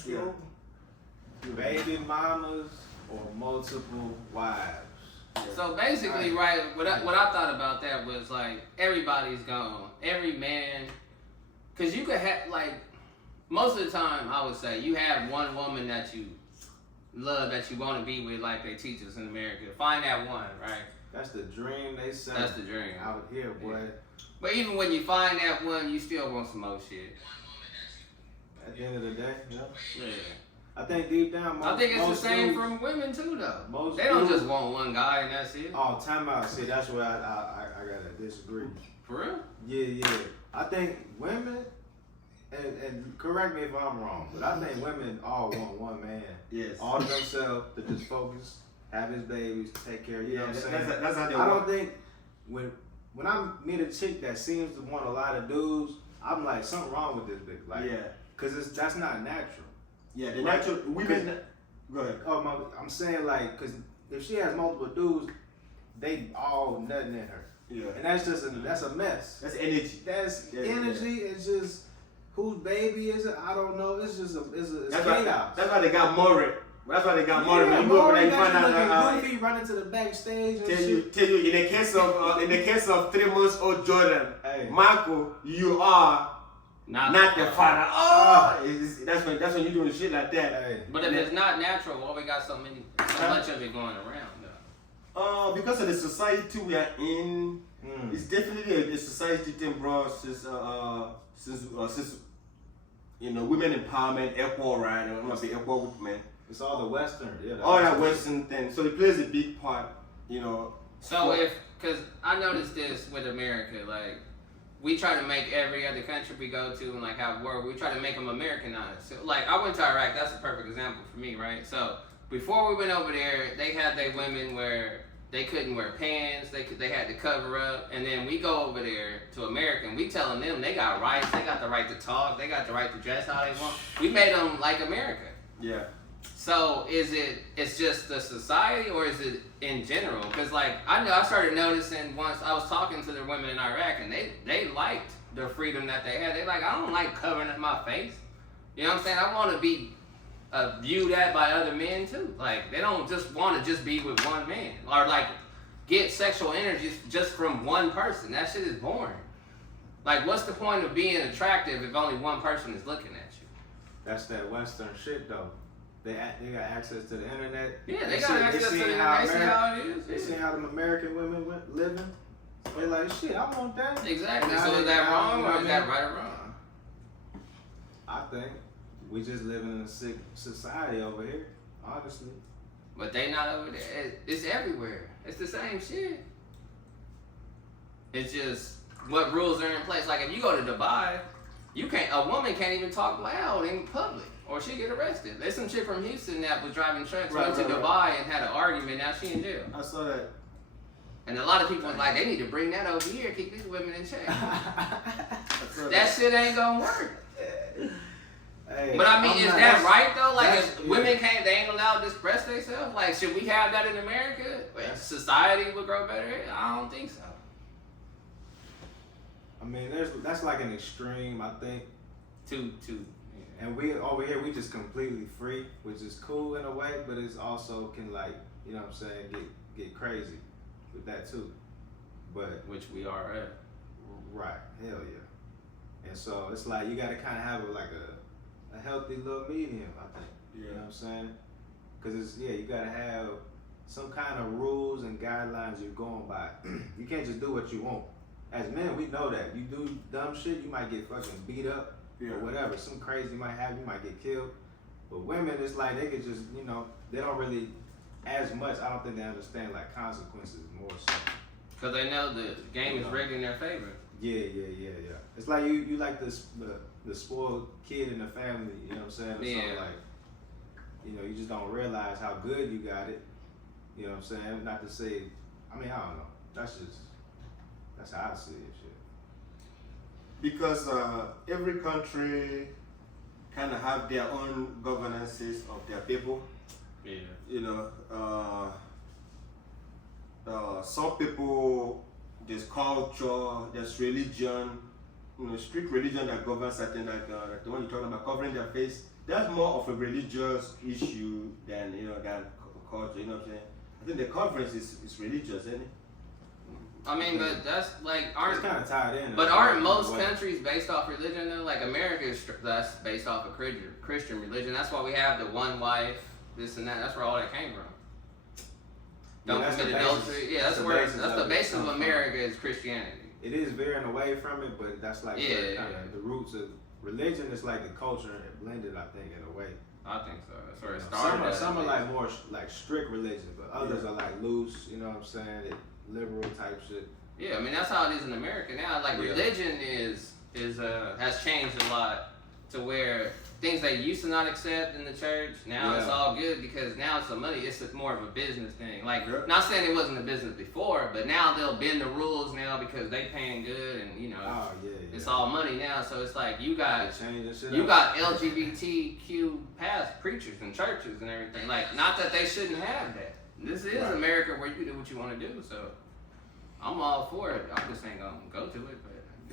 scroll. Baby mamas or multiple wives. So basically, right, what I thought about that was like everybody's gone. Every man, because you could have, like, most of the time, I would say, you have one woman that you love, that you want to be with, like they teach us in America. Find that one, right? That's the dream they say. That's the dream. Out here, boy. Yeah. But even when you find that one, you still want some more shit. At the end of the day, yeah. Yeah. I think deep down, I think it's the same dudes, from women too, though. Most They don't dudes, just want one guy and that's it. Oh, time out. See, that's where I gotta disagree. For real? Yeah. I think women, and correct me if I'm wrong, but I think women all want one man. Yes. All to themselves to just focus, have his babies, take care. You know what I'm saying? That's how they I work. don't think when I meet a chick that seems to want a lot of dudes, I'm like, something wrong with this bitch. Like, Yeah. Cause that's not natural. Yeah, the Right. natural women. Go ahead. I'm saying like, cause if she has multiple dudes, they all nothing in her, Yeah. and that's a mess. That's energy. That's Yeah, energy. It's just whose baby is it? I don't know. It's just it's That's chaos. why they got Maury. That's why they got Maury. Yeah, When you go over Maury there, you got find you out looking goofy, running to the backstage and tell you in the case of 3 months old Jordan, Hey. Michael, you are not the father. That's when you're doing shit like that. Hey. But if it's not natural, why we got so much of it going around, though? Because of the society we are in, it's definitely a society thing, bro. Since women empowerment, equal right, I'm gonna be equal with men. It's all the Western, yeah. All that Western thing, so it plays a big part, So because I noticed this with America, like, we try to make every other country we go to and like have war, we try to make them Americanized. So, like, I went to Iraq, that's a perfect example for me, right? So before we went over there, they had their women where they couldn't wear pants, they had to cover up, and then we go over there to America and we telling them they got rights, they got the right to talk, they got the right to dress how they want. We made them like America. Yeah. So it's just the society, or is it in general? Because like I started noticing once I was talking to the women in Iraq, and they liked the freedom that they had. They like, I don't like covering up my face. You know what I'm saying? I want to be viewed at by other men too. Like, they don't just want to just be with one man or like get sexual energy just from one person. That shit is boring. Like, what's the point of being attractive if only one person is looking at you? That's that Western shit though. They got access to the internet. Yeah, they got access to the internet. They see how it is. They see how them American women living. They like, shit, I want that. Exactly. Now So they is that got- wrong, you know or what is I that mean? right or wrong? I think we just living in a sick society over here, honestly. But they not over there. It's everywhere. It's the same shit. It's just what rules are in place. Like, if you go to Dubai, a woman can't even talk loud in public, or she get arrested. There's some chick from Houston that was driving trucks, went to Dubai and had an argument. Now she in jail. I saw that. And a lot of people was like, they need to bring that over here, keep these women in check. That That shit ain't gonna work. Hey, But I mean, is that right though? Like, if yeah. women they ain't allowed to express themselves? Like, should we have that in America? Society would grow better? I don't think so. I mean, that's like an extreme, I think. And we over here, we just completely free, which is cool in a way, but it's also can, like, you know what I'm saying, get crazy with that too. But Which we are at. right, hell yeah. And so it's like you gotta kind of have a healthy little medium, I think. You know what I'm saying? Because you gotta have some kind of rules and guidelines you're going by. You can't just do what you want. As men, we know that. You do dumb shit, you might get fucking beat up or whatever. Some crazy might happen, you might get killed. But women, it's like they could just, they don't really as much. I don't think they understand like consequences more so. Because they know the game is rigged in their favor. Yeah. It's like you like the spoiled kid in the family, you know what I'm saying? Or Yeah. something like, you just don't realize how good you got it. You know what I'm saying? Not to say, I don't know. That's how I see it, shit. Because every country kind of have their own governances of their people. Yeah. Some people, there's culture, there's religion, strict religion that governs certain, like the one you're talking about, covering their face. that's more of a religious issue than culture. You know what I'm saying? I think the conference is religious, isn't it? I mean, but that's like It's aren't. kind of tied in. But aren't most countries based off religion though? Like America is that's based off of Christian religion. That's why we have the one wife, this and that. That's where all that came from. Don't that's commit the adultery. basis. Yeah, That's the basis that's of the it. basis of Uh-huh. America is Christianity. It is veering away from it, but that's like Yeah, kind of the roots of religion. Is like the culture and blended, I think, in a way. I think so. That's where it Some started. are, at some are least. like more like strict religion, but others are like loose. You know what I'm saying? It, liberal type shit. Yeah, I mean that's how it is in America now. Like Yeah. religion is has changed a lot to where things they used to not accept in the church now it's Yeah. all good because now it's it's more of a business thing. Like Yeah. not saying it wasn't a business before, but now they'll bend the rules now because they paying good and Oh yeah, it's all money now. So it's like you got changing shit. you up. got LGBTQ past preachers and churches and everything. Like not that they shouldn't have that. This is Right. America where you do what you want to do. So I'm all for it. I just ain't gonna go to it,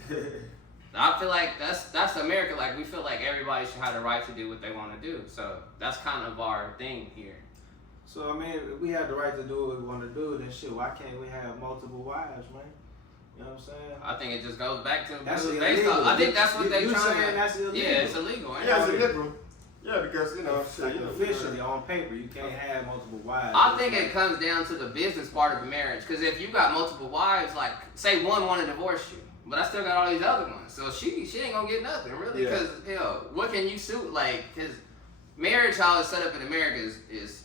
but I feel like that's America. Like we feel like everybody should have the right to do what they want to do. So that's kind of our thing here. So I mean, if we have the right to do what we want to do, then shit, why can't we have multiple wives, man? You know what I'm saying? I think it just goes back to That's based illegal. off. I think that's what they You trying saying to. that's illegal? Yeah, it's illegal. Ain't Yeah, it? it's illegal. Yeah, because Like officially on paper, you can't have multiple wives. I think it comes down to the business part of a marriage. Because if you got multiple wives, like say one want to divorce you, but I still got all these other ones, so she ain't gonna get nothing really. Yeah. Because what can you sue? Like, because marriage, how it's set up in America is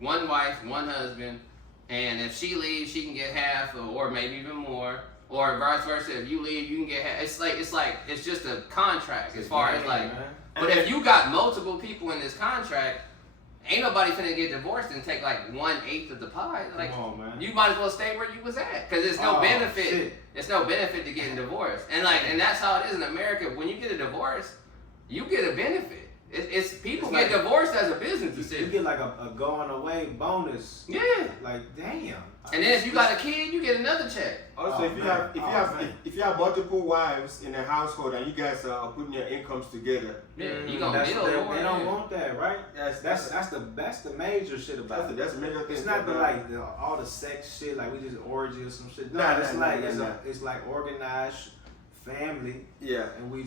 one wife, one husband, and if she leaves, she can get half, or maybe even more, or vice versa. If you leave, you can get half. It's just a contract as far as like. man. But if you got multiple people in this contract, ain't nobody finna get divorced and take like 1/8 of the pie. Like, Come on, man. you might as well stay where you was at, cause there's no Oh, benefit. shit. There's no benefit to getting divorced, and that's how it is in America. When you get a divorce, you get a benefit. It's people It's get like- divorced as a business You decision. get like a going away bonus. Yeah, Like damn. and then if you got a kid, you get another check. Also, Oh, if you man. have Man. if you have multiple wives in a household and you guys are putting your incomes together, Yeah, you gonna That's- build more. They don't yeah. want that, right? that's That's the major shit about it. that's a major thing. It's not all the sex shit like we just orgy or some shit. No, Nah, it's nah, like nah, nah. it's like organized family, yeah, and we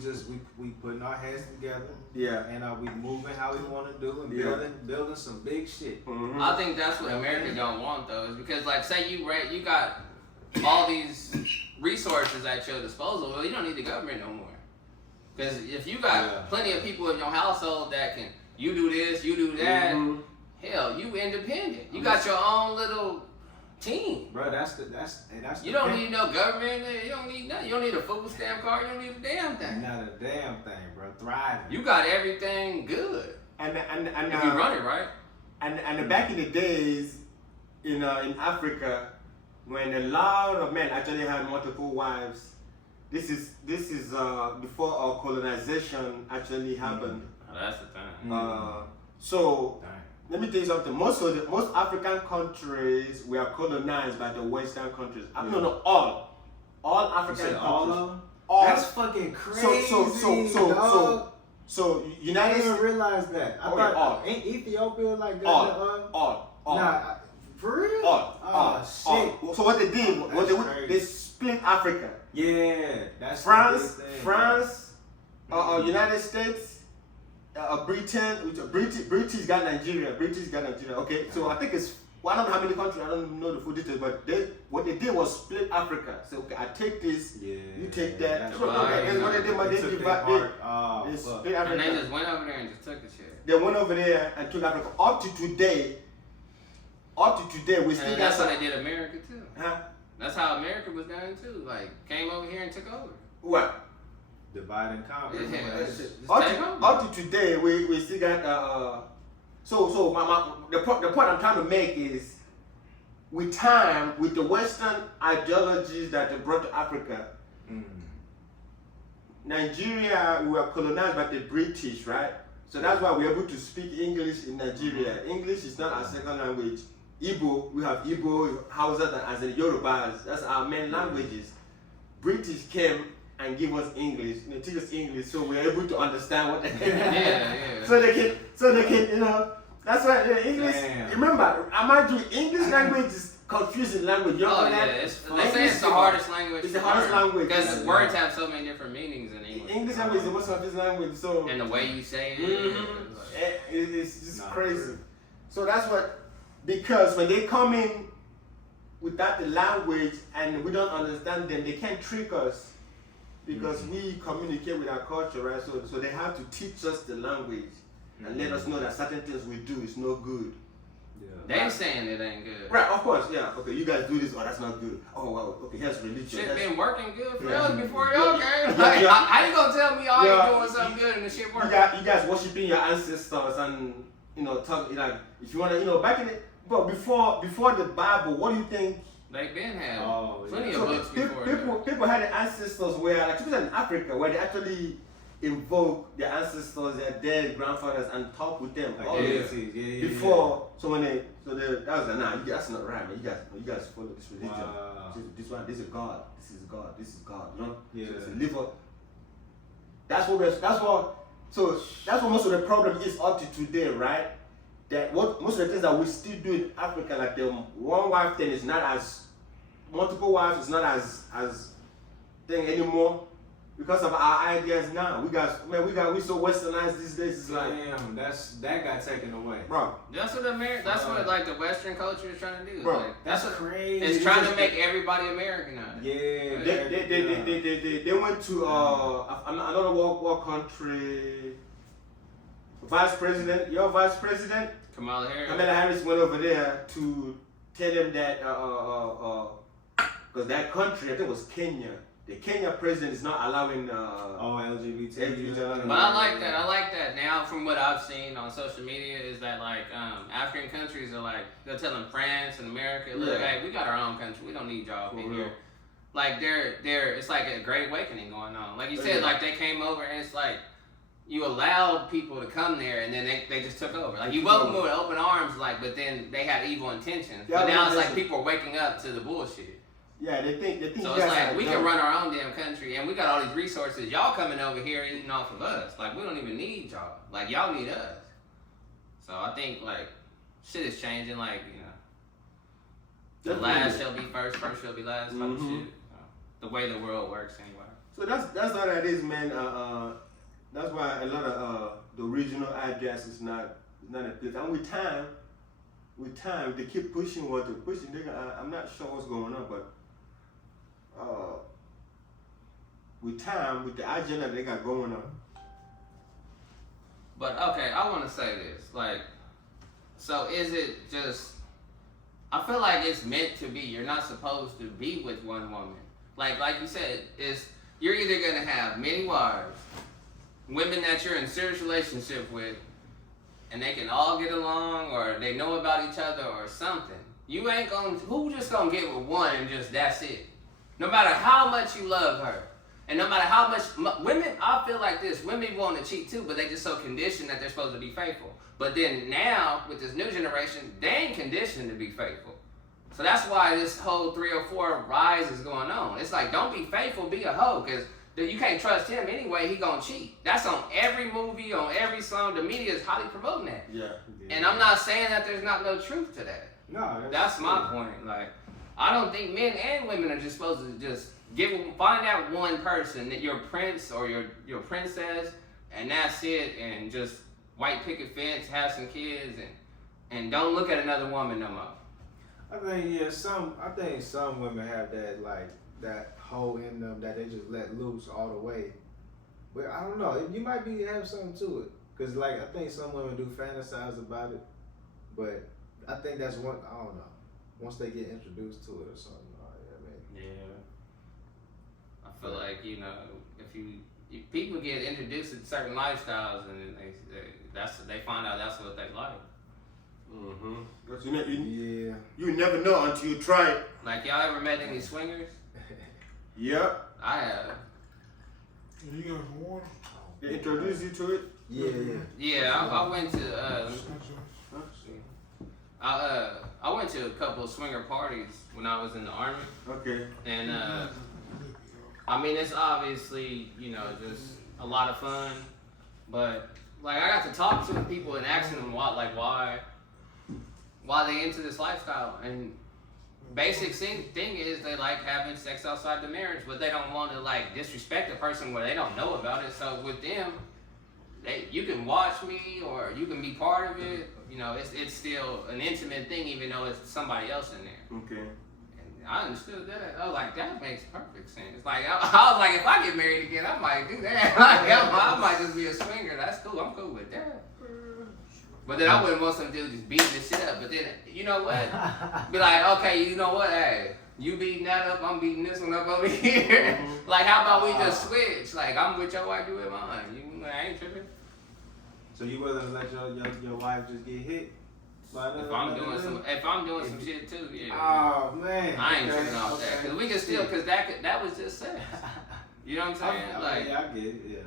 putting our heads together, yeah. and we moving how we want to do, and Yeah. building some big shit. Mhm. I think that's what America don't want though, is because like say you got all these resources at your disposal, well you don't need the government no more. Because if you got Yeah. plenty of people in your household that can you do this, you do that, Mhm. hell, you independent. You got your own little team. Bro, that's You don't need no government. You don't need nothing. You don't need a food stamp card. You don't need a damn thing. not a damn thing, bro. Thriving. You got everything good And if you run it right. and back in the days, in Africa, when a lot of men actually had multiple wives, this is before our colonization actually happened. Oh, that's the thing. So Dang. let me tell you something. Most African countries were colonized by the Western countries. I mean, no, all You African said countries. all of them? All. That's fucking crazy. So I United didn't States, realize that. I Oh, thought yeah, all. ain't Ethiopia like that? all. Nah, for real? All. Oh shit. So what they did, That's crazy. they split Africa. Yeah, that's France, the big thing, France, United States, Britain, British got Nigeria. Okay, so I think it's I don't know how many countries. I don't know the full details, but what they did was split Africa. So okay, I take this, Yeah, you take that. that's So, right. that's what they did. But They they took that divide. part. Oh, They fuck. split And they Africa. just went over there and just took the shit. They went over there and took Africa. Up to today, we still And got that's how some. they did America too. Huh? That's how America was done too. Like came over here and took over. What? Divide and conquer. Yeah, man. that's it. Just Up take to, over. up to today, we still got the point I'm trying to make is with time, with the Western ideologies that they brought to Africa, Mm. Nigeria, we were colonized by the British, right? So that's why we're able to speak English in Nigeria. English is not our second language. Igbo, we have Igbo, Hausa, and as in Yorubas. That's our main languages. British came and give us English, teach us English, so we're able to understand what they Yeah. so they can, that's why English. Damn. Remember, English language is confusing language. You know Oh that? yeah, they say English it's the hardest language. It's the hardest language. because Yeah. words have so many different meanings in English. English language is the most confusing language. So And the way you say it. it's just Nah, crazy. for real. So that's what, because when they come in without the language and we don't understand them, they can't trick us because we communicate with our culture, right? So they have to teach us the language and let us know that certain things we do is no good. They saying it ain't good. Right, of course, yeah. Okay, you guys do this, oh, that's not good. Oh, well, okay, here's religion. Shit That's- been working good for Yeah. us before y'all came. Yeah, Like, yeah. how you gonna tell me y'all Yeah. ain't doing something good and the shit working? You guys worshiping your ancestors and talk like if you wanna back in it. But before the Bible, what do you think? They been had Oh, plenty yeah. of So books before. people had the ancestors where, like especially in Africa, where they actually invoke their ancestors, their dead grandfathers, and talk with them. Like, all yeah. this yeah. before. So when that was like, nah, that's not right, man. You guys follow this religion. Wow. This is God. This is God. This is God. You know. Yeah. So live up. That's what most of the problem is up to today, right? That what most of the things that we still do in Africa, like the one wife thing, is not as multiple wives is not as thing anymore because of our ideas now. We so westernized these days. It's like, Damn, that got taken away. bro, That's what like the Western culture is trying to do. Bro, Like, That's crazy. it's trying to make everybody American now. Yeah. they went to another world country. Vice President, your Vice President, Kamala Harris. Kamala Harris went over there to tell them that because that country, I think it was Kenya, the Kenya president is not allowing LGBT. LGBT. But I like that. I like that. Now, from what I've seen on social media, is that like African countries are like they're telling France and America, look, Yeah. hey, we got our own country. We don't need y'all For in real. here. Like they're it's like a great awakening going on. Like you said, Yeah. like they came over and it's like you allowed people to come there and then they just took over. Like you welcome them with open arms, like, but then they had evil intentions. Yeah, But now it's like intentions. people are waking up to the bullshit. Yeah, they think So you it's guys like are we dumb. can run our own damn country and we got all these resources. Y'all coming over here eating off of us. Like we don't even need y'all. Like y'all need us. So I think like shit is changing. Like the Definitely. last shall be first, first shall be last. Type of Mhm. shit. The way the world works anyway. So that's all that is, man. That's why a lot of the original ideas is not a place. And with time, they keep pushing what they're pushing. I'm not sure what's going on, but with time, with the agenda they got going on. But okay, I want to say this. Like, so is it just? I feel like it's meant to be. You're not supposed to be with one woman. Like you said, you're either gonna have many wives, women that you're in serious relationship with, and they can all get along, or they know about each other, or something. You ain't gonna. Who just gonna get with one and just that's it? No matter how much you love her, and no matter how much women, I feel like this. Women want to cheat too, but they just so conditioned that they're supposed to be faithful. But then now with this new generation, they ain't conditioned to be faithful. So that's why this whole 304 rise is going on. It's like, don't be faithful, be a hoe, because you can't trust him anyway, he gonna cheat. That's on every movie, on every song. The media is highly promoting that. Yeah. And I'm not saying that there's not no truth to that. No, That's my point. Like, I don't think men and women are just supposed to just find out one person, that your prince or your princess, and that's it, and just white picket fence, have some kids, and don't look at another woman no more. I think some women have that hole in them that they just let loose all the way. But I don't know. You might have something to it, cause I think some women do fantasize about it, but I think that's one. I don't know. Once they get introduced to it or something, Yeah. I feel like if people get introduced to certain lifestyles and they find out that's what they like. Mm-hmm. Because yeah. you never know until you try it. Like y'all ever met any swingers? Yep. I have. You got some water? They introduce you to it. Yeah. Yeah, I went to I went to a couple of swinger parties when I was in the army, Okay. and I mean, it's obviously, just a lot of fun, but like I got to talk to people and asking them why they into this lifestyle, and basic thing is they like having sex outside the marriage, but they don't want to like disrespect a person where they don't know about it. So with them, you can watch me or you can be part of it. It's still an intimate thing, even though it's somebody else in there. Okay. I understood that. I was like, that makes perfect sense. Like, I was like, if I get married again, I might do that. Like, I might just be a swinger. That's cool. I'm cool with that. But then I wouldn't want some dude just beating this shit up. But then, you know what? Be like, okay, you know what? Hey, you beating that up, I'm beating this one up over here. Like, how about we just switch? Like, I'm with your wife, you with mine. I ain't tripping. So you willing to let your wife just get hit? If I'm doing some shit too, yeah. Oh man. I ain't tripping off that. Cause we can still, cause that was just sex. You know what I'm saying? Yeah, I get it. Yeah,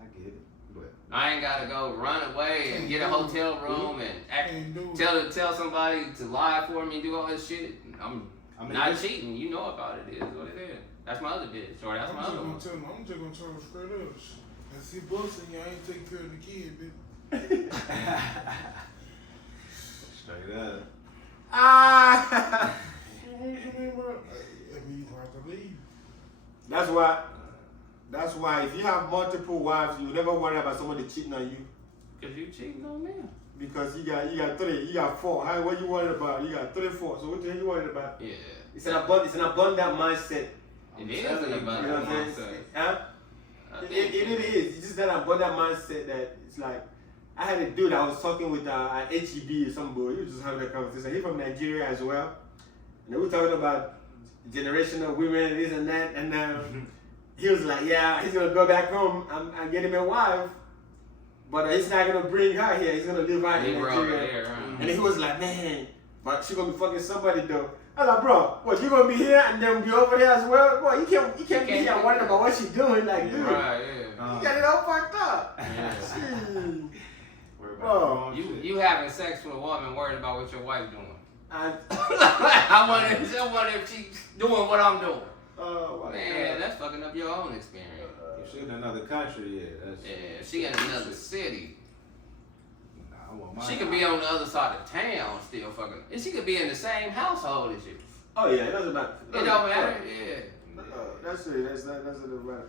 I get it. But I ain't gotta go run away and get a hotel room and tell somebody to lie for me and do all this shit. I'm not cheating. You know about it. Is what it is. That's my other bitch, or that's my other one. I'm just gonna tell them straight up. And see, busting, you ain't taking care of the kid, bitch. straight up. What you mean, bro? I mean, you have to leave. That's why if you have multiple wives, you never worry about somebody cheating on you. Cause you cheating on me. Because you got 3, you got 4. How what you worried about? You got 3, 4. So what the hell you worried about? Yeah. It's an abundant mindset. It is an abundant mindset. Huh? It is. It's just that abundant mindset that it's like, I had a dude I was talking with at HEB or some boy. He was just having a conversation. He's from Nigeria as well. And we were talking about generational women, this and that. And he was like, yeah, he's going to go back home and get him a wife. But he's not going to bring her here. He's going to live out in Nigeria. Here, huh? And he was like, man, but she going to be fucking somebody though. I was like, bro, what, you going to be here and then be over there as well? Boy, you can't be here and worrying about what she's doing. Like, dude, right, yeah. you got it all fucked up. Yeah. Shit. Bro, You having sex with a woman worried about what your wife doing. I I wonder if she's doing what I'm doing. Oh my Man, God. that's fucking up your own experience. if she in another country, that's She in another city. Nah, I want my She could be on the other side of town still fucking. And she could be in the same household as you. Oh yeah, it doesn't matter. It don't matter, yeah. That's it. That's doesn't matter.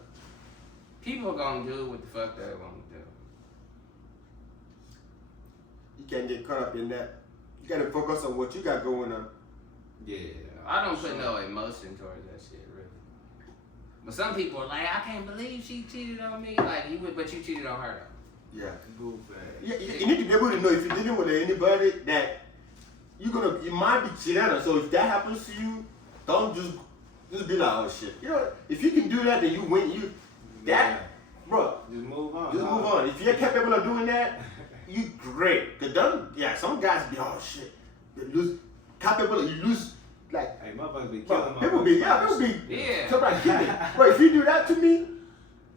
People gonna do what the fuck they want to do. You can't get caught up in that. You gotta focus on what you got going on. Yeah. I don't put no emotion towards that shit, really. But some people are like, I can't believe she cheated on me. Like, but you cheated on her though. Yeah. Goof ass. You need to be able to know if you're dealing with anybody that you might be cheating on. So if that happens to you, don't just be like, oh shit. You know, if you can do that, then you win. Bro, Just move on. just move on. If you're capable of doing that, you great. Some guys be, oh shit, they lose capable. You lose like. Hey, motherfuckers be Bro, killing people be, Yeah. somebody kill me. Bro, if you do that to me,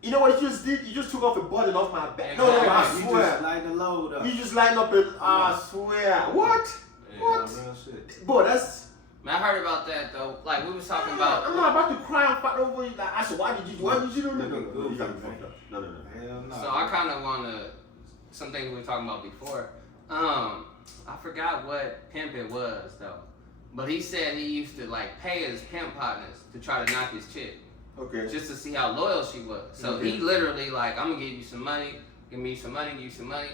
you know what you just did? You just took off a burden off my back. No, I You swear. just lighten the load up. You just line up a, I swear. What? Yeah, What? Real shit. Bro, that's. Man, I heard about that though. Like we was talking about. I'm not about to cry and fight over you. Like, I said, why did you do that? No, Good you got me man. fucked up. No. Hell no. So I kind of want to. Some things we were talking about before. I forgot what pimp it was though, but he said he used to like pay his pimp partners to try to knock his chick. Okay. Just to see how loyal she was. So he literally like, I'm gonna give you some money, give me some money, give you some money.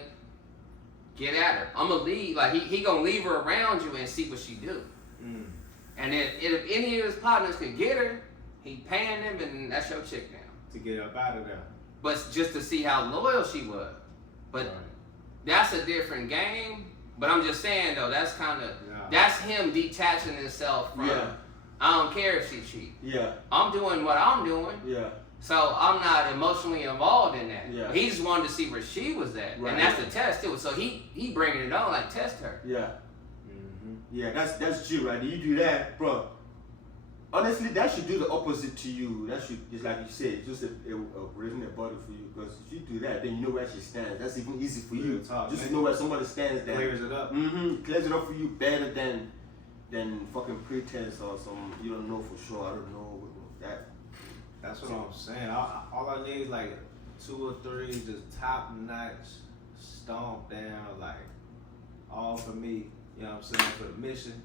Get at her. I'm gonna leave. Like he gonna leave her around you and see what she do. And then if any of his partners could get her, he paying them, and that's your chick now. To get up out of there. But just to see how loyal she was. But Right. that's a different game. But I'm just saying though, that's kind of Yeah. that's him detaching himself from. Yeah. I don't care if she cheat. Yeah. I'm doing what I'm doing. Yeah. So I'm not emotionally involved in that. Yeah. He just wanted to see where she was at, Right. and that's the test too. So he bringing it on like test her. Yeah. Yeah, that's G, right? You do that, bro. Honestly, that should do the opposite to you. That should, just like you said, just a raising a body for you. Because if you do that, then you know where she stands. That's even easy for you. Real talk, Just man. to know where somebody stands. There. Clears it up. Clears it up for you better than fucking pretense or some you don't know for sure. I don't know that That's what I'm saying. All I need is like 2 or 3 just top notch, stomp down, like all for me. You know what I'm saying? For the mission.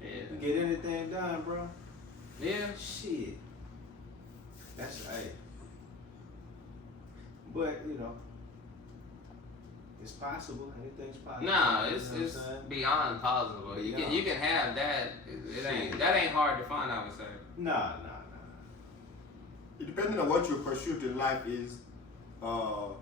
Yeah. You get anything done, bro. Yeah. Shit. That's right. But you know, it's possible. Anything's possible. Nah, You it's know what I'm it's saying? beyond possible. You can have that. That ain't hard to find. I would say. Nah. Depending on what your pursuit in life is, bro,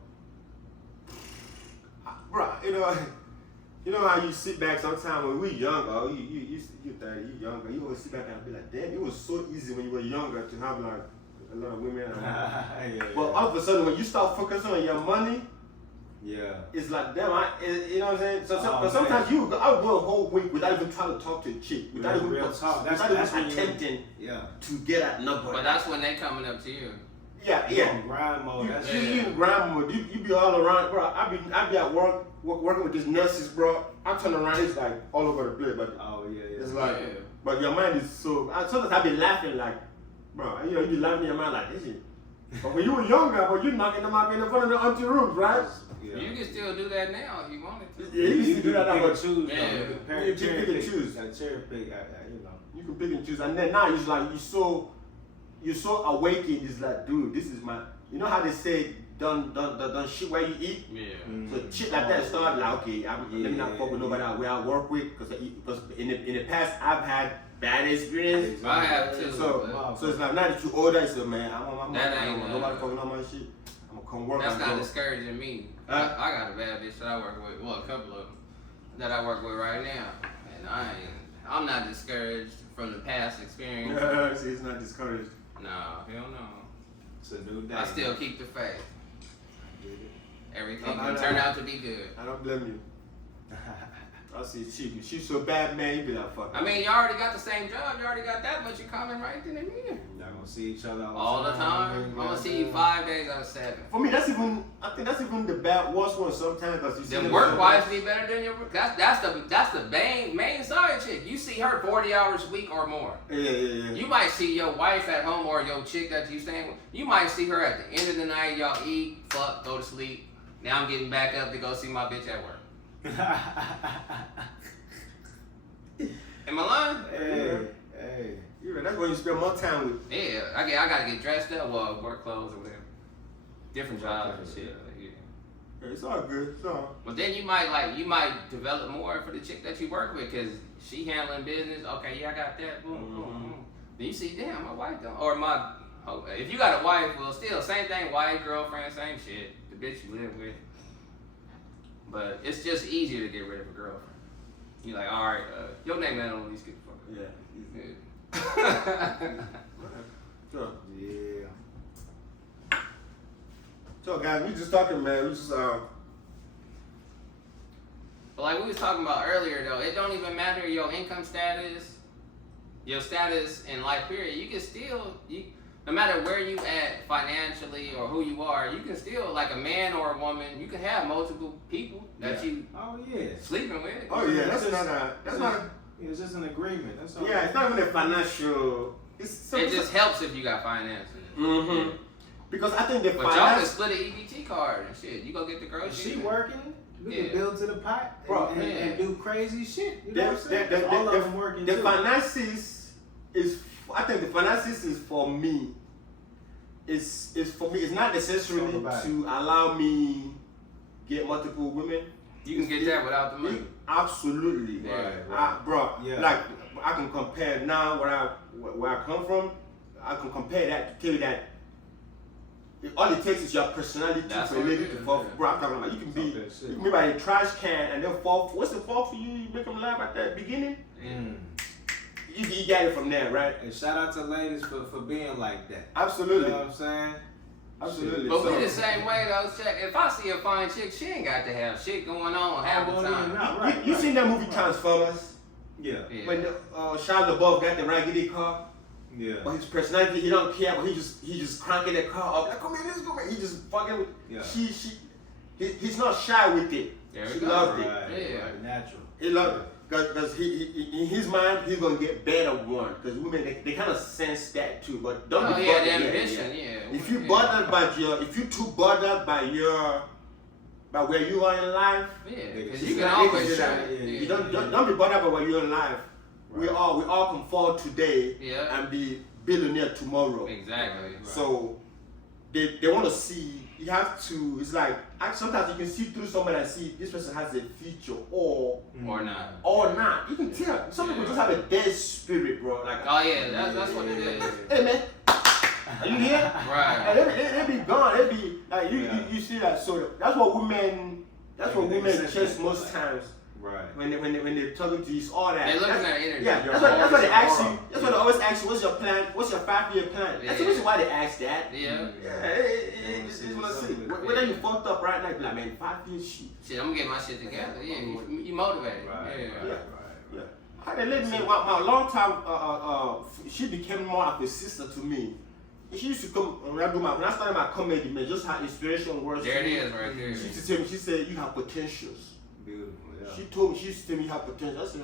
you know how you sit back sometimes when we younger, you 30, you younger, you always sit back and be like, damn, it was so easy when you were younger to have like a lot of women. But all of a sudden, when you start focusing on your money, it's like, damn, you know what I'm saying? But sometimes I would go a whole week without even trying to talk to a chick, without even attempting to get at nobody. But that's when they coming up to you. Yeah. Grind mode. You in grind mode. You be all around, bro. I be at work working with these nurses, bro. I turn around, it's like all over the place, but it's like, but your mind is so. Sometimes I be laughing like, bro, you know, you be laughing in your mind like this shit. But when you were younger, but you knocking them out in front of the empty rooms, right? You can still do that now if you wanted to. Yeah, you can do that now, but choose. You can pick and choose. Got to cherry pick. You know. You can pick and choose, and then now it's like you're so awakened. It's like, dude, this is my. You know how they say, don't shit where you eat. Yeah. So shit like that started like, okay, let me not fuck with nobody where I work with, because in the past I've had bad experience. I have too. So it's like now that you older, it's like, man, I want my money. That I ain't don't want nobody fucking on my shit. I'm gonna come work. That's not discouraging me. I got a bad bitch that I work with. Well, a couple of them that I work with right now, and I'm not discouraged from the past experience. See, it's not discouraged. No, hell no. It's a new day. I still keep the faith. Everything I can turn out to be good. I don't blame you. I see if she's so bad, man, you be like, fuck. I mean, you already got the same job. You already got that much in common right then and there. Y'all gonna see each other All the time. I'm gonna see you 5 days out of 7. For me, I think that's even the worst one sometimes, because you see Them work wives be better than your. That's the main side chick. You see her 40 hours a week or more. Yeah. You might see your wife at home or your chick that you staying with. You might see her at the end of the night. Y'all eat, fuck, go to sleep. Now I'm getting back up to go see my bitch at work. Am I lying? Hey. Yeah, that's when you spend more time with. Yeah, I gotta get dressed up, well, work clothes or whatever. Different jobs and shit. Yeah, it's all good. It's all. But then you might develop more for the chick that you work with, cause she handling business. Okay, yeah, I got that. Boom, boom, boom. Then you see, damn, my wife don't. Or if you got a wife, well, still same thing. Wife, girlfriend, same shit. The bitch you live with. But it's just easier to get rid of a girlfriend. You like, all right, your name man, at least get the fuck out. Yeah. Sure. Yeah. So guys, we just talking, man. We just But like we was talking about earlier, though, it don't even matter your income status, your status in life period. You can still, no matter where you at financially or who you are, you can still, like a man or a woman, you can have multiple people that you sleeping with. Oh yeah, that's it's just an agreement. That's all. Yeah, it's not even a financial. It just helps if you got finances. Mm-hmm. Because I think the but y'all can split an EBT card and shit. You go get the groceries. She working. We can build to the pot and do crazy shit. You know what I'm saying? All of them working the too. finances is. I think the finances is for me. It's for me. It's not necessarily to allow me get multiple women. You can get that without the money. Absolutely, Right. Bro. Yeah. Like I can compare now where I come from. I can compare that to tell you that. All it takes is your personality for a lady to fall. Bro, I'm talking about you can be by a trash can and they'll fall. What's the fall for you? You make them laugh at the beginning. You got it from there, right? And shout out to ladies for being like that. Absolutely. You know what I'm saying? Absolutely. But we the same way though. If I see a fine chick, she ain't got to have shit going on half the time. You seen that movie Transformers? Yeah. When Shia LaBeouf got the raggedy car. Yeah. But his personality, he don't care. But he just cranking that car up. Like, come here, let's go, man. He just fucking with. Yeah. He's not shy with it. There we She go. loved it. Yeah. Right, natural. He loved it. Because he in his mind, he's going to get better one. Because women, they kind of sense that too. But don't Oh be yeah, bothered. the Yeah, ambition, yeah. yeah. If you yeah. bothered by if you too bothered by where you are in life, Yeah, Yeah, because it's you can not always easy, try. yeah, you don't be bothered by where you're in life. Right. We all can fall today Yeah. and be billionaire tomorrow. Exactly. So they want to see. You have to. It's like sometimes you can see through somebody and see this person has a future or Or not. not. You can tell. Some people just have a dead spirit, bro. Like, Oh yeah, that's what it is. hey man, are you here? Right. And they be gone. They be like Yeah. you see that. So that's what women. That's what They women sense chase that. most times Right. when they're talking to you. It's all that. They're looking That's- at energy. Yeah, Your that's what they aura. ask you. That's what they always ask you. What's your plan? What's your 5-year plan? That's the Yeah. reason why they ask that. Yeah. Yeah, this is what I see. Whether you fucked up right now, be like, man, 5 years shit. Shit, I'm gonna get my shit together. Yeah, you motivated. Right. Yeah. Right. Yeah. I had a lady named my long time. She became more like a sister to me. She used to come when I started my comedy, man. Just her inspiration words. There it is, right there. She used to tell me. She said, "You have potentials." Beautiful. Yeah. She told me. She used to tell me you have potential. I said,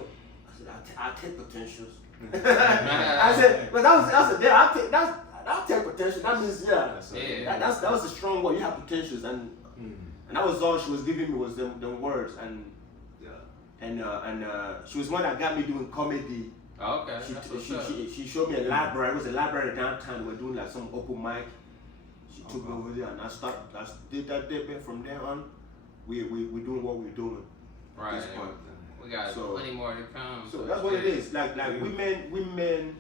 I'll take potentials. I said, but I'll take potential. That means Yeah. that was a strong word. You have potentials, and that was all she was giving me was them words, and she was one that got me doing comedy. Oh, okay. That's what's up. She showed me a library. It was a library downtown. We were doing like some open mic. She took me over there, and I did that day. From there on, we doing what we're doing Right. at this point. We got So- plenty more to come. So that's what it is. Like women,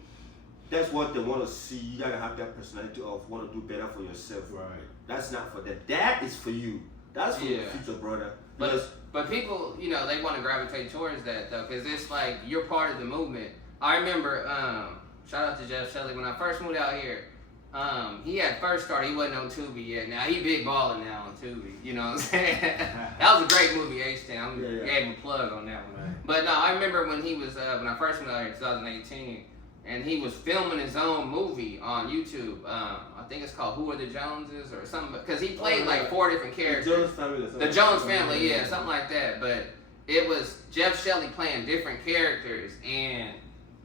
that's what they want to see. You gotta have that personality of want to do better for yourself. Right. That's not for them. That is for you. That's for your Yeah. future, brother. Because But people, they want to gravitate towards that though, because it's like you're part of the movement. I remember, shout out to Jeff Shelley, when I first moved out here, he had first started, he wasn't on Tubi yet. Now he big balling now on Tubi, you know what I'm saying? That was a great movie, H-Town. I'm gave him a plug on that one. Right. But no, I remember when he was, when I first moved out here in 2018, and he was filming his own movie on YouTube. I think it's called Who Are the Joneses or something, because he played like 4 different the characters. Jones family. or something. The Jones family, yeah, something like that. But it was Jeff Shelley playing different characters, and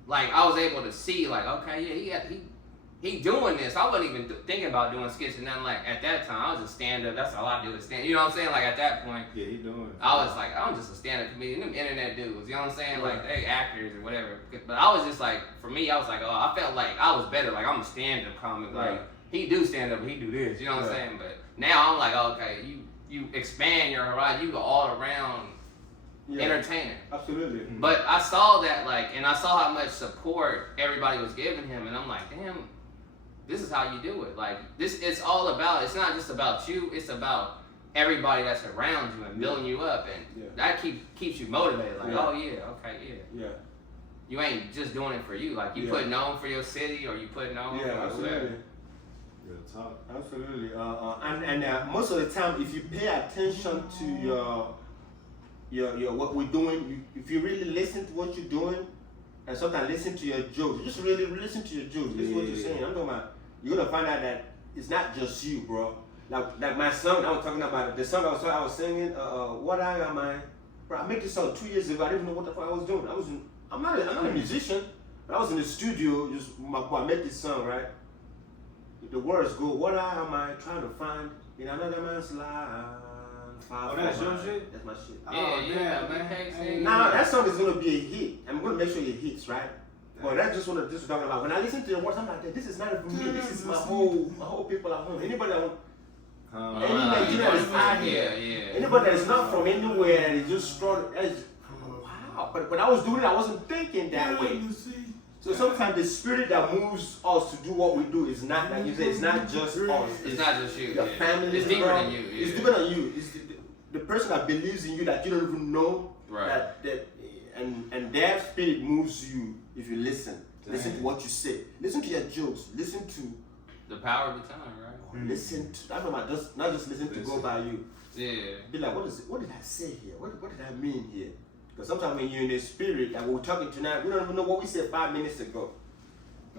like I was able to see, like, okay, yeah, he doing this. I wasn't even thinking about doing skits and nothing like at that time. I was a stand up. That's all I do is stand. You know what I'm saying? Like at that point, Yeah, he doing it. I was like, I'm just a stand up comedian. Them internet dudes, you know what I'm saying? Like they actors or whatever. But I was just like, for me, I was like, oh, I felt like I was better. Like I'm a stand up comic. Like Right. he do stand up, he do this. You know what I'm Right. saying? But now I'm like, okay, you expand your horizon. You go all around entertainer. Absolutely. But I saw that, like, and I saw how much support everybody was giving him, and I'm like, damn, this is how you do it. Like, it's all about, it's not just about you, it's about everybody that's around you and building you up, and that keeps you motivated. Like, oh yeah, okay, yeah. You ain't just doing it for you. Like, you putting on for your city, or you putting on for Absolutely. whoever. Real talk. Absolutely. And most of the time, if you pay attention to your what we're doing, if you really listen to what you're doing, and sometimes listen to your jokes, just really listen to your jokes. Listen to what you're saying. I'm talking about. You're gonna find out that it's not just you, bro. Like my song I was talking about, the song I was singing. What I am I? Bro, I made this song 2 years ago. I didn't know what the fuck I was doing. I'm not a musician, but I was in the studio. I made this song, right? The words go, what am I trying to find in another man's life? Oh, that's your shit? That's my shit. Yeah, man. Now that song is gonna be a hit. I'm gonna make sure it hits, right? But that's just what I'm just talking about. When I listen to the words, I'm like, this is not even me. This is my whole people at home. Anybody that any Nigerian is out here. Anybody that is not from anywhere and is just strong. Wow. But I was doing it, I wasn't thinking that way. So sometimes the spirit that moves us to do what we do is not, like you said, it's not just us. It's not just you. Your family. It's deeper than you. It's deeper than you. It's the person that believes in you that you don't even know. Right. And their spirit moves you if you listen. Listen to what you say. Listen to your jokes. Listen to The power of the tongue, right? listen to. I don't know, not just listen to go by you. Yeah. Be like, what did I say here? What did I mean here? Because sometimes when you're in the spirit, like we're talking tonight, we don't even know what we said 5 minutes ago.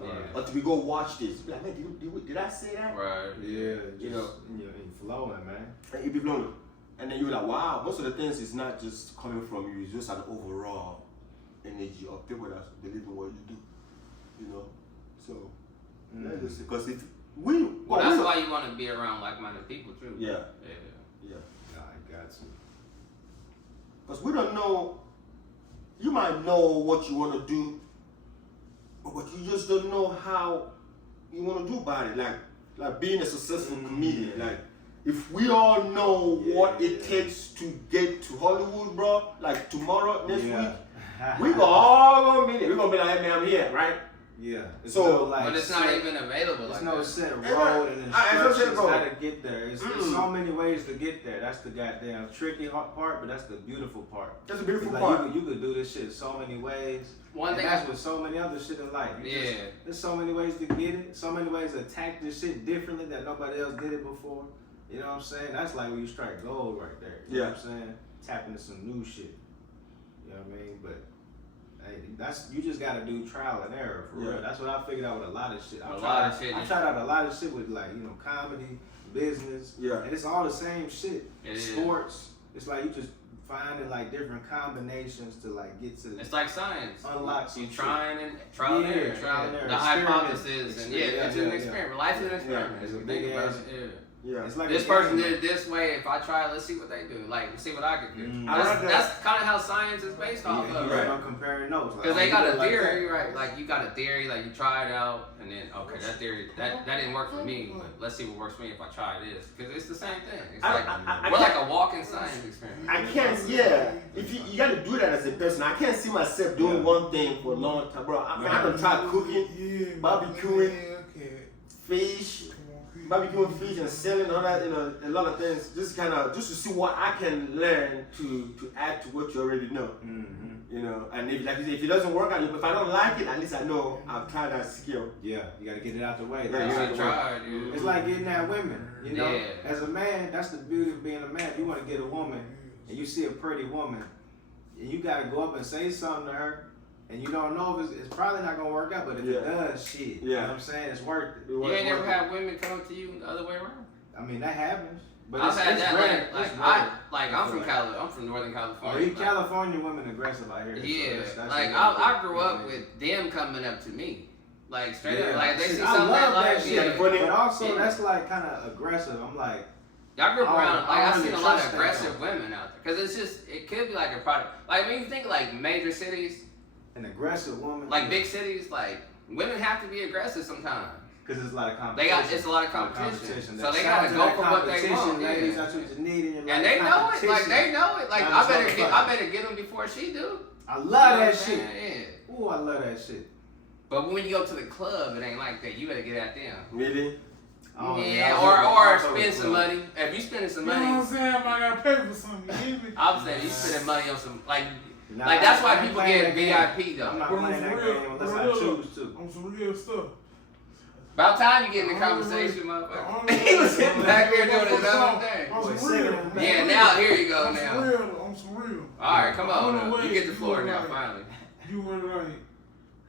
Yeah. Until we go watch this. Be like, man, did I say that? Right. Yeah, You know. in flowing, man. And you be blown. and then you're like, wow. Most of the things is not just coming from you; it's just an overall energy of people that believe in what you do. You know, so because if we, Well, that's why you want to be around like-minded people too. Yeah. Nah, I got you. Because we don't know. You might know what you want to do, but you just don't know how you want to do about it. Like being a successful comedian. Like, if we all know what it takes to get to Hollywood, bro, like tomorrow, next week, we all gonna be there. We're gonna be like, hey man, I'm here, right? Yeah. It's So, no, like, But it's not even available There's like no that. set road and I ain't no set instructions road. how to get there. It's so many ways to get there. That's the goddamn tricky part, but that's the beautiful part. That's a beautiful It's part. like you could do this shit so many ways. One And thing that's with so many other shit in life. There's so many ways to get it. So many ways to attack this shit differently that nobody else did it before. You know what I'm saying? That's like when you strike gold right there. You know what I'm saying? Tap into some new shit. You know what I mean? But hey, you just gotta do trial and error for real. That's what I figured out with a lot of shit. I tried out a lot of shit with comedy, business. Yeah. And it's all the same shit. It is. Sports. It's like you just finding like different combinations to like get to. It's like science. Unlock some You shit. trying and trial and error. The hypothesis and it's an experiment. Life is an experiment. It's a Think big about ass. it. Yeah. It's like This a person game. did it this way. If I try, let's see what they do. Like, see what I can do. I like that. That's kind of how science is based off Yeah, of. you're Right? right. Comparing notes. Because they got a like theory, that. right? Like you got a theory, like you try it out, and then okay, that theory that didn't work for me, but let's see what works for me if I try this. Because it's the same thing. It's like we're like a walking science experiment. I can't, if you gotta do that as a person. I can't see myself doing one thing for a long time, bro. I mean, I done tried cooking, barbecuing, fish, barbecuing fish and selling all that, a lot of things. Just to see what I can learn to add to what you already know. And if, like you say, if it doesn't work out, if I don't like it, at least I know I've tried that skill. Yeah, you gotta get it out the way. Yeah, You you should try, dude. It's like getting at women, you know. Yeah. As a man, that's the beauty of being a man. If you want to get a woman, and you see a pretty woman, and you gotta go up and say something to her, and you don't know if it's probably not gonna work out. But if it does, shit, you know what I'm saying? It's worth it. You ain't never had women come to you the other way around. I mean, that happens. But I've had that. rare. I'm from I'm from Northern California. You California women aggressive out here. Yeah, so that's like I grew up with them coming up to me, like straight up, like they see I something love like that shit. yeah. But also that's like kind of aggressive. I'm like, I grew up around, like I've seen a lot of trust that, aggressive women out there, cause it could be like a product. Like when you think like major cities, an aggressive woman, like big cities, like women have to be aggressive sometimes. Because it's a lot of competition. It's a lot of competition. So they Shout gotta out to go that for what they competition, want. ladies. Yeah. That's what you need in your life. And they know it. Like they know it. Like That's I better get them before she do. I love You know that what I'm shit. saying? Yeah. Ooh, I love that shit. But when you go to the club, it ain't like that. You better get at them. Really? Or spend some money. If you spending some You know money, what I'm saying? I gotta pay for something. You hear me? I'm saying you spending money on some like Nah, that's why I ain't people playing get that VIP game. though. I'm not But playing that real, game unless for I real, choose to. On some real stuff. About time you get in the conversation, motherfucker. He was sitting back there doing his own thing. On Boy, some real. singing. Yeah, now here you go On some now. real. On some real. All right, come on. Only Now. way You get the you floor would now, like- finally. You would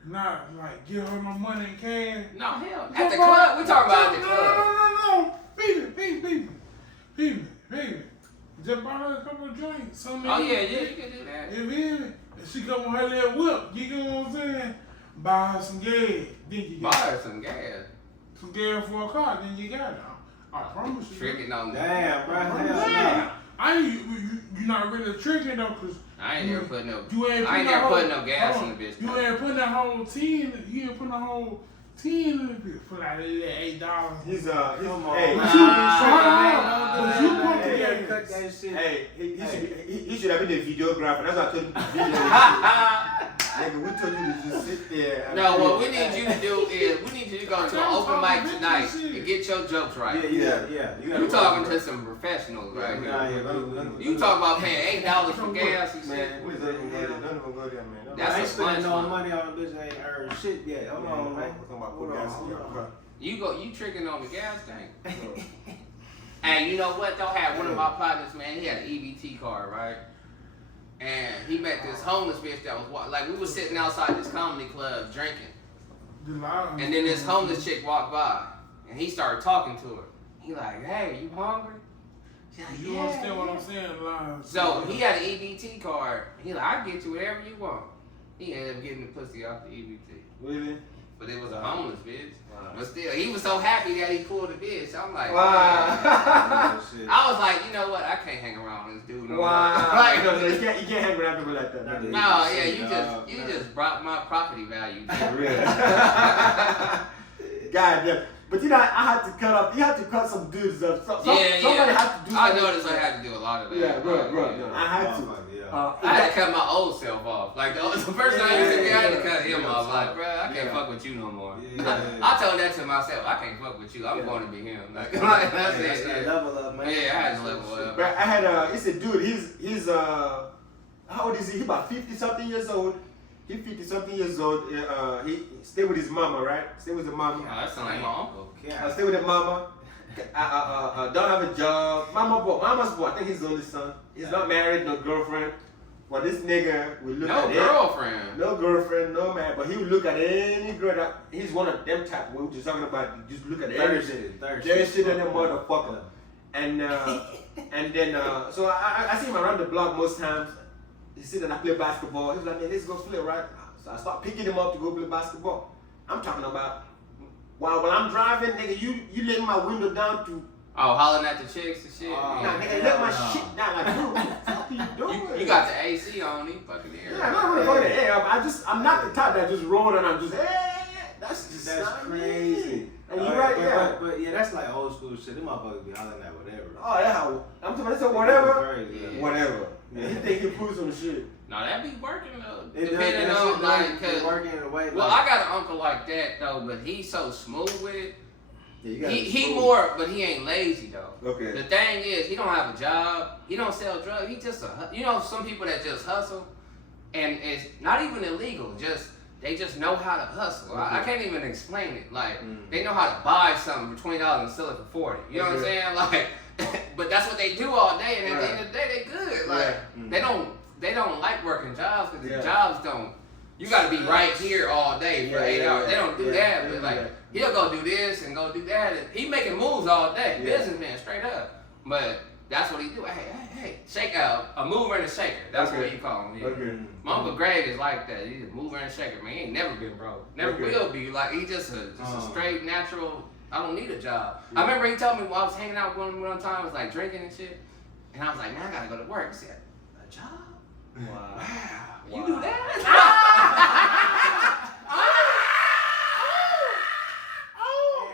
not give her no money in cash. No, hell. At the club, we talking about at the club. No. Beat me. Just buy her a couple of drinks. Something Oh to yeah, eat. you can do that. You feel me? And she come with her little whip. You know what I'm saying? Buy her some gas. Then you Buy got her some gas. some gas for a car. Then you got it. I promise you. Tricking on Damn, bro. Hell Yeah. yeah. You not really tricking though, cause I ain't never put no. you ain't I ain't putting never that put whole- no gas hold in on. the bitch. You ain't putting that whole 10. You ain't putting the whole 10 in the bitch for like $8. He's Come on, hey, man. But you put the Hey, gas. cut that shit. hey, he should have been a videographer. That's what I told him to video. Nigga, we told you to just sit there. And No, what we need you to do is we need you to go to an open mic tonight Shit. and get your jokes right. Yeah. You talking to some professionals right here. You talk about paying $8 for gas and shit. Man, please don't even go there. Don't even go there, man. That's I ain't a spending no punchline. money on a bitch that ain't earned shit yet. Hold on, man. Talking about Hold put gas on, in your hold car. You tricking on the gas tank. And you know what? Though, I had one of my partners, man. He had an EBT card, right? And he met this homeless bitch that was like we was sitting outside this comedy club drinking, and then this homeless chick walked by, and he started talking to her. He like, "Hey, you hungry?" She's like, You yeah, understand what yeah. I'm saying, Lon? So he had an EBT card. He like, I'll get you whatever you want. He ended up getting the pussy off the EBT. Really? But it was a homeless bitch. Wow. But still, he was so happy that he pulled the bitch. I'm like, Wow. Shit. I was like, you know what? I can't hang around with this dude no more. Wow. Like, No, you can't hang around people like that. Not man. no, Shit, yeah, you dog. just brought my property value down. Really? God damn. But you know, I had to cut up. You had to cut some dudes up. Somebody had to do. I something. noticed I had to do a lot of that. Yeah, bro. Yeah. I had to. I had to cut my old self off. Like the first time you see me, I had to cut him Yeah. off. Like, bro, I can't Yeah. fuck with you no more. Yeah. I told that to myself. I can't fuck with you. I'm Yeah. going to be him. Like, That's that's it. that Yeah. level up, man. Yeah, I had to level up. But I had it's a dude. He's how old is he? He about 50 something years old. He 50 something years old. He stay with his mama, right? Stay with the mama. Oh, that sounds like my uncle. Yeah. Stay with the mama. Don't have a job. Mama's boy. I think he's the only son. He's not married, no girlfriend. But this nigga will look No at girlfriend. no girlfriend, no man. But he will look at any girl that he's one of them type. We were just talking about. Just look at everything. Thirsty than a motherfucker. And then so I see him around the block most times. He see that I play basketball. He was like, man, let's go play, right? So I start picking him up to go play basketball. I'm talking about while I'm driving, nigga, you letting my window down to Oh, hollering at the chicks and shit. Oh, nah, yeah. nigga, let my shit down like dude, what the fuck are you doing? You got the AC on, he fucking air. Yeah, I'm not really fucking air. I'm not the type that just roll and I'm just that's just That's not crazy. me. And you're right, yeah. But yeah, that's like old school shit. Them motherfuckers be hollering at whatever. Oh yeah, I'm talking about whatever. Crazy, yeah. Whatever. Yeah. He think he proves some shit. No, that be working though. It does- Depending that on shit like, be cause working in a way. well, like, I got an uncle like that though, but he's so smooth with it. yeah, you gotta be He smooth. more, but he ain't lazy though. Okay. The thing is, he don't have a job. He don't sell drugs. He just some people that just hustle, and it's not even illegal. Just they just know how to hustle. I can't even explain it. Like they know how to buy something for $20 and sell it for $40. You know what I'm saying? Like, but that's what they do all day, and at the end of the day, they good. Like they don't like working jobs because the jobs don't. You got to be right here all day for 8 hours. They don't do that, but like he'll go do this and go do that, and he making moves all day. Businessman, straight up. But that's what he do. Hey, shake out a mover and a shaker. That's what he call him. Yeah. Okay. My Uncle Greg is like that. He's a mover and a shaker, man. He ain't never been broke. Never will be. Like he just a straight natural. I don't need a job. I remember he told me while I was hanging out with him one time, I was like drinking and shit, and I was like, man, I gotta go to work. He said, a job? Wow. You do that?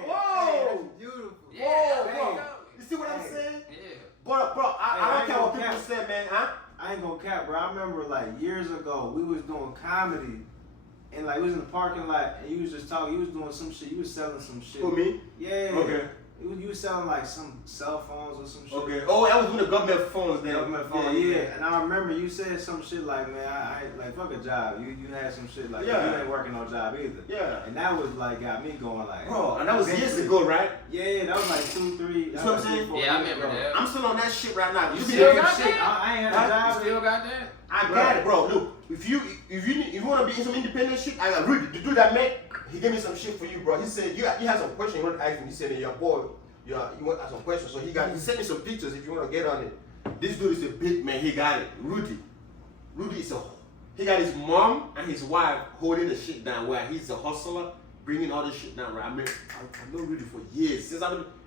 Whoa! Beautiful. Yeah. Whoa. You see what I'm saying? Yeah. Bro, I don't care what people say, man. Huh? I ain't gonna cap, bro. I remember like years ago, we was doing comedy, and like we was in the parking lot, and you was just talking. You was doing some shit. You was selling some shit. For me? Yeah. Okay. You was selling like some cell phones or some shit. Okay. Oh, I was with the government phones then. Government phone, yeah. And I remember you said some shit like, man, I ain't like fuck a job. You had some shit like you ain't working no job either. Yeah. And that was like got me going like, Bro, and that was years ago, right? Yeah, that was like 2, 3. You know what I'm saying? Yeah, I remember that. I'm still on that shit right now. You You still be got got shit. that? I ain't Huh? had a You job. still got that? I got it, bro. Look, if you want to be in some independent shit, I agree. The dude that met, he gave me some shit for you, bro. He said you had some question you want to ask me. He said, your boy, you want to ask some questions. So he sent me some pictures if you want to get on it. This dude is a big man. He got it. Rudy is he got his mom and his wife holding the shit down. Where he's a hustler, bringing all this shit down. Right? I mean, I've known Rudy for years. Since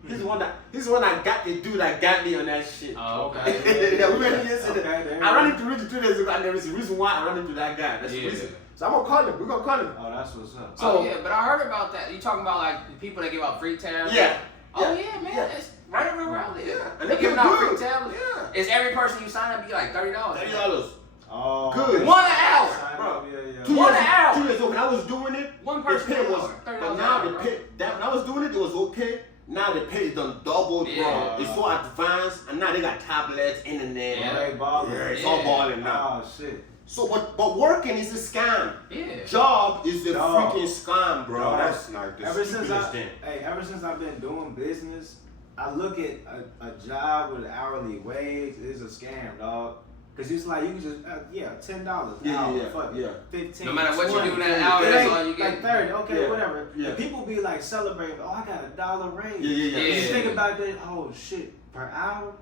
he's the one that got the dude that got me on that shit. Oh, okay. Yeah, we went yesterday. Okay, I ran into Rudy 2 days ago, and there is a reason why I ran into that guy. That's the reason. So I'm gonna call him. We're gonna call him. Oh, that's what's up. Oh yeah, but I heard about that. You talking about like the people that give out free tablets? Yeah. Oh yeah, man, it's right around there. Yeah. And They they giving good. out free tablets. Yeah. It's every person you sign up, you get like $30. $30. Oh, Good. 1 hour. Bro. Yeah. 2 1 years, hour. 2 years ago when I was doing it, One the person pay $30 was. But now the pay, when I was doing it was okay. Now the pay is done doubled, bro. Yeah. It's so advanced, and now they got tablets, internet. Yeah. Hey, balling. Yeah, it's Yeah. all balling now. Oh shit. So, but working is a scam. Yeah. Job is the Dog. freaking scam, bro. Dog. That's like the Ever since stupidest thing. ever since I've been doing business, I look at a job with an hourly wage is a scam, dog. Cause it's like you can just $10 Yeah, fuck yeah. 15. No matter what you 20, do in that hour, it that's ain't all you get. Like 30, okay, Yeah. whatever. Yeah. And people be like celebrating, oh, I got $1 raise. Yeah. You Yeah. think about that, oh shit, per hour,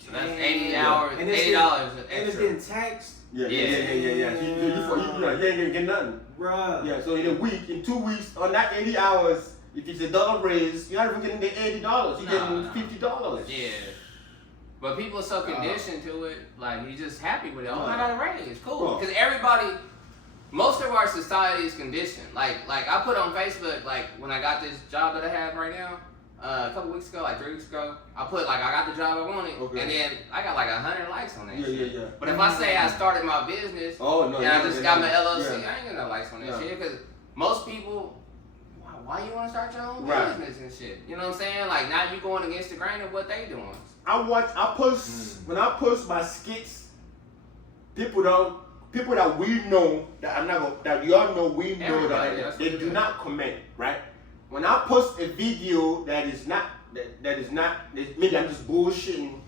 So that's Damn. 80 hours, And it's $80 And it's extra. getting taxed, Yeah. Yeah. You ain't gonna get nothing. bruh. Yeah, so in a week, in 2 weeks, on that 80 hours, if it's $1 raise, you're not even getting the $80. You're getting No. $50. Yeah. But people are so conditioned to it, like you just happy with it. Oh, I got a raise, cool. Well. Because everybody, most of our society is conditioned. Like I put on Facebook, like when I got this job that I have right now, a couple weeks ago, like 3 weeks ago, I put like I got the job I wanted, Okay. and then I got like 100 likes on that Yeah, shit. yeah. But if I say I started my business, Oh, no. and I just got my LLC, Yeah. I ain't got no likes on that No. shit. Because most people, why you want to start your own Right. business and shit? You know what I'm saying? Like now you going against the grain of what they doing. When I post my skits, people that we know, that y'all know, we know Everybody, that that's they what do it is. not comment, right? When I post a video that is not, maybe I'm just bullshitting,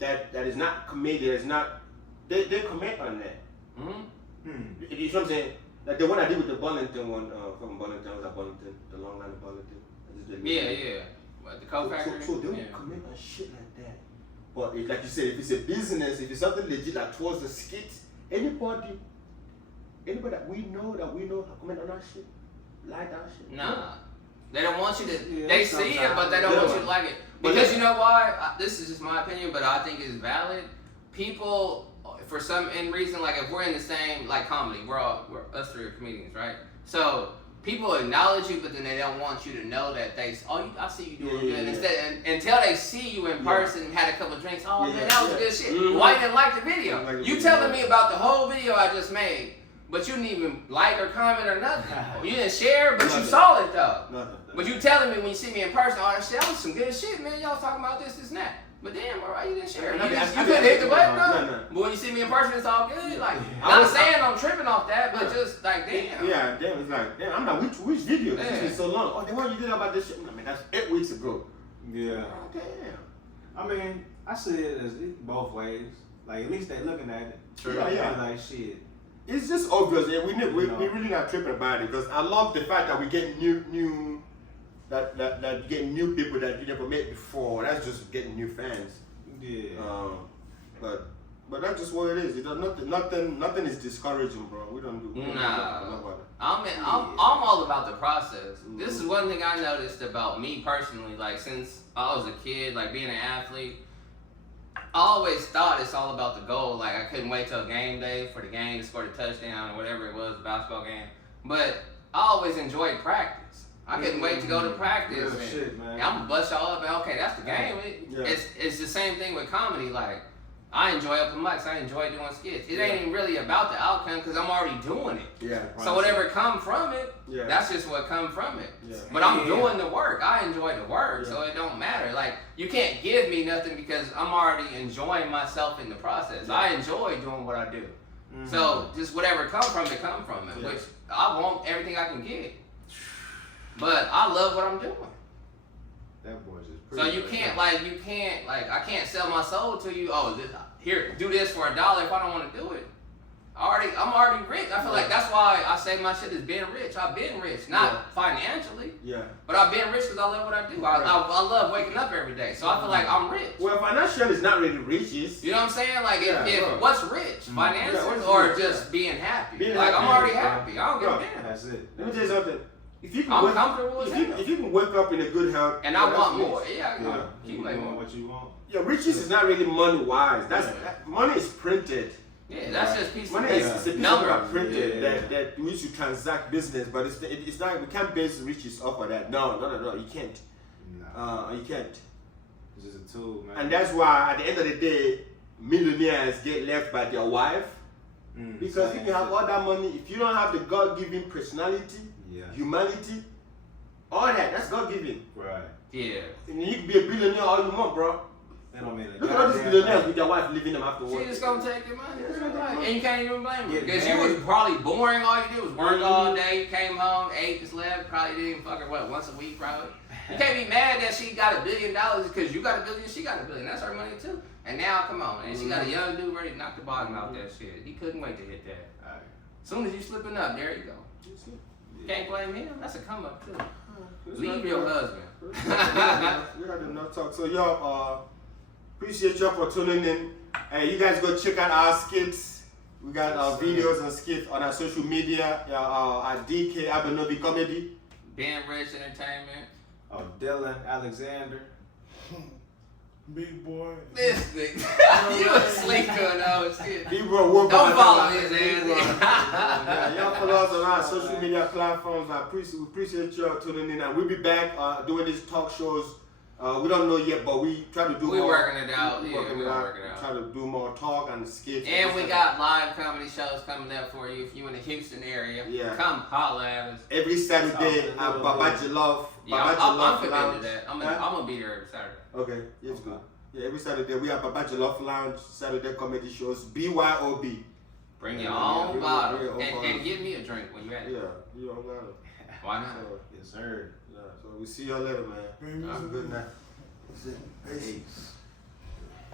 that is not comedic, that is not, they comment on that. Mm-hmm. You know what I'm saying? Like the one I did with the Burlington one, from Burlington, was at Burlington, the Long Island Burlington. I just did Yeah. What, the co-factory? So they don't comment on shit like that. But like you said, if it's a business, if it's something legit like towards the skits, anybody that we know comment on that shit, like that shit. Nah. They don't want you to, Yeah, they see it, sometimes. but they don't Yeah. want you to like it. But Because yeah. you know why? This is just my opinion, but I think it's valid. People, for some reason, like if we're in the same, like comedy, we're us three are comedians, right? So people acknowledge you, but then they don't want you to know that I see you doing Yeah, good. yeah. Instead, until they see you in person, had a couple drinks, oh Yeah, man, that was yeah. good shit. Mhm. Why you didn't like the video? Like the You video. telling me about the whole video I just made, but you didn't even like or comment or nothing. You didn't share, but you Nothing. saw it though. Nothing. But you telling me when you see me in person, oh that shit, that was some good shit, man. Y'all talking about this, and that. But damn, bro, why you didn't share? I You, mean, just, I- you couldn't hit the button, no, though. no. But when you see me in person, it's all good. Like, I not was- saying I'm tripping off that, but Yeah. just like, damn. Yeah, damn, it's like, damn, I'm like, which video? This Yeah. is so long. Oh, the one you did about this shit. I mean, that's 8 weeks ago. Yeah. Oh, damn. I mean, I see it as both ways. Like at least they looking at it. True. Yeah, yeah. Like shit. It's just obvious. Yeah, we No. really not tripping about it because I love the fact that we get new that you get new people that you never met before. That's just getting new fans. Yeah. But that's just what it is. It does nothing is discouraging, bro. We don't do. Nah. I'm all about the process. This is one thing I noticed about me personally. Like since I was a kid, like being an athlete, I always thought it's all about the goal. Like I couldn't wait till game day for the game to score the touchdown or whatever it was, basketball game. But I always enjoyed practice. I couldn't wait to go to practice. Real and shit, man. I'm gonna bust y'all up and okay, that's the game. Yeah. It's the same thing with comedy. Like I enjoy open mics. I enjoy doing skits. It ain't even really about the outcome because I'm already doing it. Yeah. So whatever come from it, Yeah. that's just what come from it. Yeah. But I'm Yeah. doing the work. I enjoy the work, so Yeah. it don't matter. Like you can't give me nothing because I'm already enjoying myself in the process. Yeah. I enjoy doing what I do. Mhm. So just whatever come from it, come from it. Yeah. Which I want everything I can get. But I love what I'm doing. That boy's just So pretty. you can't I can't sell my soul to you. Oh, here, do this for $1 if I don't want to do it. I'm already rich. I feel like that's why I say my shit is being rich. I've been rich, not financially, Yeah. but I've been rich because I love what I do. I love waking up every day, so I feel like I'm rich. Well, financial is not really riches. You know what I'm saying? Like Yeah, if bro. what's rich, finances Yeah, what's or rich? just being happy? Being like happy, I'm already bro. happy. I don't give a Bro. damn. That's it. Let me tell you something. If you can I'm wake, comfortable as hell. if you can wake up in a good health, And I that's want rich. more. Yeah, I Yeah. can You accumulate want more. what you want. Yeah, riches is not really money wise. Yeah. Money is printed. Yeah, that's just piece of Money paper. is it's a piece Number. of paper printed Yeah. that which you transact business, but it's not. We can't base riches off of that. No. You can't. Nah. You can't. It's just a tool, man. And that's why at the end of the day, millionaires get left by their wife because if you have all that money, if you don't have the God-given personality, Yeah. humanity, all that's God-given. Right. Yeah. And you can be a billionaire all you want, bro. That don't mean a Look at all these goddamn billionaires thing. with their wife leaving them after She work. just gonna take your money. Yeah, That's take your right. money. And you can't even blame her. Get Because you was married. probably boring. All you did was work all Mhm. day, came home, ate, just left. Probably didn't fuck her, once a week probably. You can't be mad that she got $1 billion because you got $1 billion, she got $1 billion. That's her money too. And now, come on, man. She got a young dude ready to knock the bottom out that shit. He couldn't wait to hit that. Alright. Soon as you slipping up, there you go. Yeah. Can't blame him. That's a come up too. It's Leave not your good. husband. We got enough talk. So y'all, appreciate y'all for tuning in. Hey, you guys go check out our skits. We got videos and skits on our social media. At DK Abenobi Comedy. Ben Rich Entertainment. Oh, Dylan Alexander. Big boy. This nigga. You asleep doing those shit. Don't Don't follow his ass. Yeah, y'all follow us on our social media platforms. We appreciate y'all tuning in, and we'll be back doing these talk shows. We don't know yet, but we try to do We more. working it out. We Yeah, working we it out. working it out. Try to do more talk and skits. And we got live comedy shows coming up for you if you in the Houston area. Yeah. Come holla at us. every Saturday at Baba Jollof. Yeah, Baba I'm Jollof committed Lounge. to that. I'm Huh? gonna be there every Saturday. Okay, yes, Okay. good. Yeah, every Saturday we have Baba Jollof Lounge, Saturday comedy shows, BYOB. Bring Yeah, your yeah, own yeah, bottle yeah, own and bottle. give me a drink when you're at it. Yeah, you don't got it. Why not? So, Yes, sir. yeah, so we see y'all later, man. Baby, Have a good night. Peace.